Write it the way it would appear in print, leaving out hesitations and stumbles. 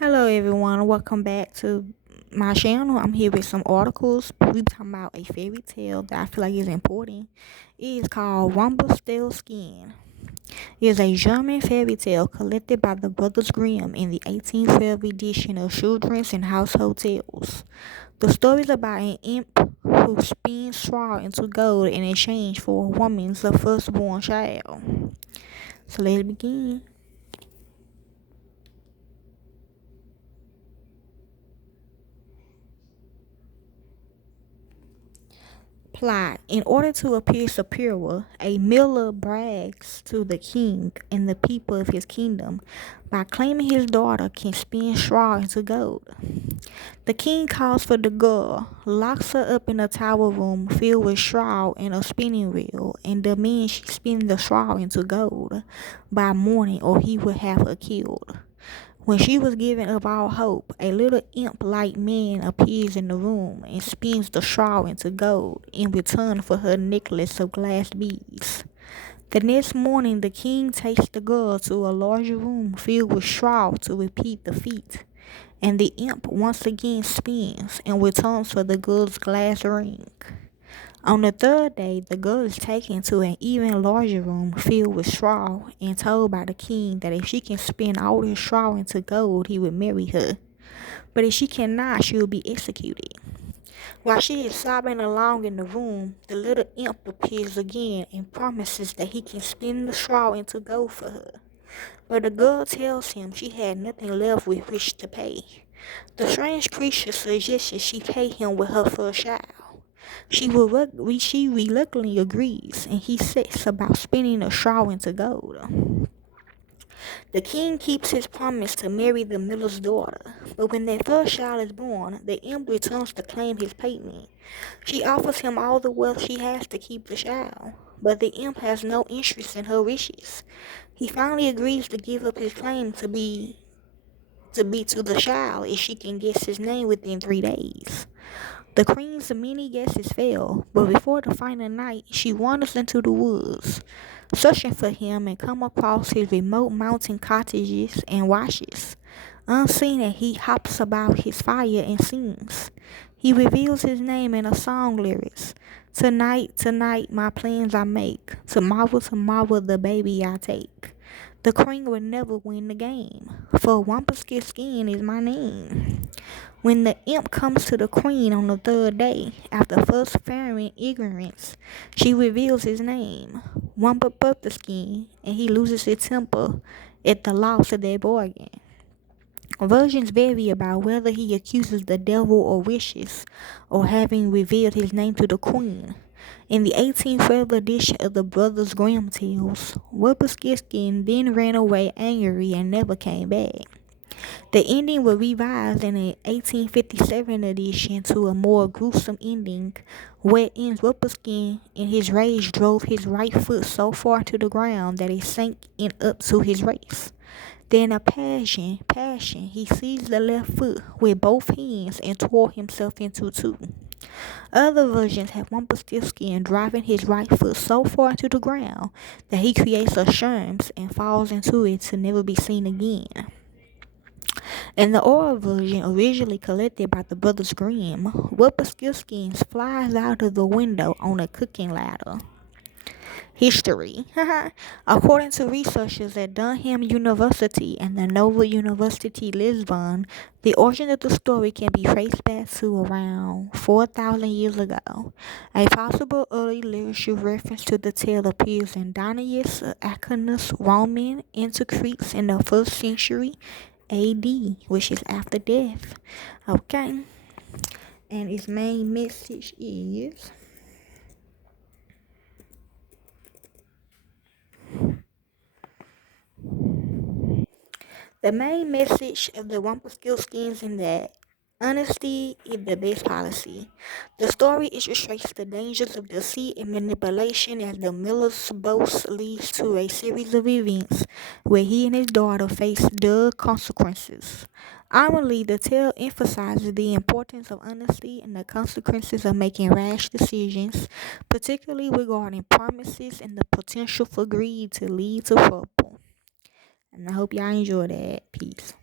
Hello everyone, welcome back to my channel. I'm here with some articles. We talking about a fairy tale that I feel like is important. It is called Rumpelstiltskin. It is a German fairy tale collected by the Brothers Grimm in the 1812 edition of Children's and Household Tales. The story is about an imp who spins straw into gold in exchange for a woman's firstborn child. So let's begin. Plot. In order to appear superior, a miller brags to the king and the people of his kingdom by claiming his daughter can spin straw into gold. The king calls for the girl, locks her up in a tower room filled with straw and a spinning wheel, and demands she spin the straw into gold by morning or he will have her killed. When she was given up all hope, a little imp-like man appears in the room and spins the straw into gold in return for her necklace of glass beads. The next morning, the king takes the girl to a larger room filled with straw to repeat the feat, and the imp once again spins and returns for the girl's glass ring. On the third day, the girl is taken to an even larger room filled with straw and told by the king that if she can spin all the straw into gold, he would marry her. But if she cannot, she will be executed. While she is sobbing along in the room, the little imp appears again and promises that he can spin the straw into gold for her. But the girl tells him she had nothing left with which to pay. The strange creature suggests that she pay him with her first child. She reluctantly agrees, and he sets about spinning the straw into gold. The king keeps his promise to marry the miller's daughter, but when their first child is born, the imp returns to claim his payment. She offers him all the wealth she has to keep the child, but the imp has no interest in her wishes. He finally agrees to give up his claim to the child if she can guess his name within 3 days. The queen's many guesses fail, but before the final night, she wanders into the woods, searching for him and come across his remote mountain cottages and washes. Unseen, and he hops about his fire and sings. He reveals his name in a song lyrics. Tonight, tonight, my plans I make. Tomorrow, tomorrow, the baby I take. The queen will never win the game, for Rumpelstiltskin is my name. When the imp comes to the queen on the third day, after first feigning ignorance, she reveals his name, Rumpelstiltskin, and he loses his temper at the loss of their bargain. Versions vary about whether he accuses the devil or wishes, or having revealed his name to the queen. In the 1812 edition of the Brothers Grimm tales, Rumpelstiltskin then ran away angry and never came back. The ending was revised in the 1857 edition to a more gruesome ending, where Rumpelstiltskin in his rage drove his right foot so far to the ground that it sank in up to his waist. Then a passion, he seized the left foot with both hands and tore himself into two. Other versions have Rumpelstiltskin driving his right foot so far into the ground that he creates a sherms and falls into it to never be seen again. In the oral version, originally collected by the Brothers Grimm, Rumpelstiltskin flies out of the window on a cooking ladder. History. According to researchers at Durham University and the Nova University Lisbon, the origin of the story can be traced back to around 4,000 years ago. A possible early literature reference to the tale appears in Dionysius Acarnus' Roman Antiquities in the 1st century AD, which is after death. Okay. And its main message is the main message of the Rumpelstiltskins in that honesty is the best policy. The story illustrates the dangers of deceit and manipulation as the miller's boast leads to a series of events where he and his daughter face dire consequences. Ironically, the tale emphasizes the importance of honesty and the consequences of making rash decisions, particularly regarding promises and the potential for greed to lead to trouble. And I hope y'all enjoy that. Peace.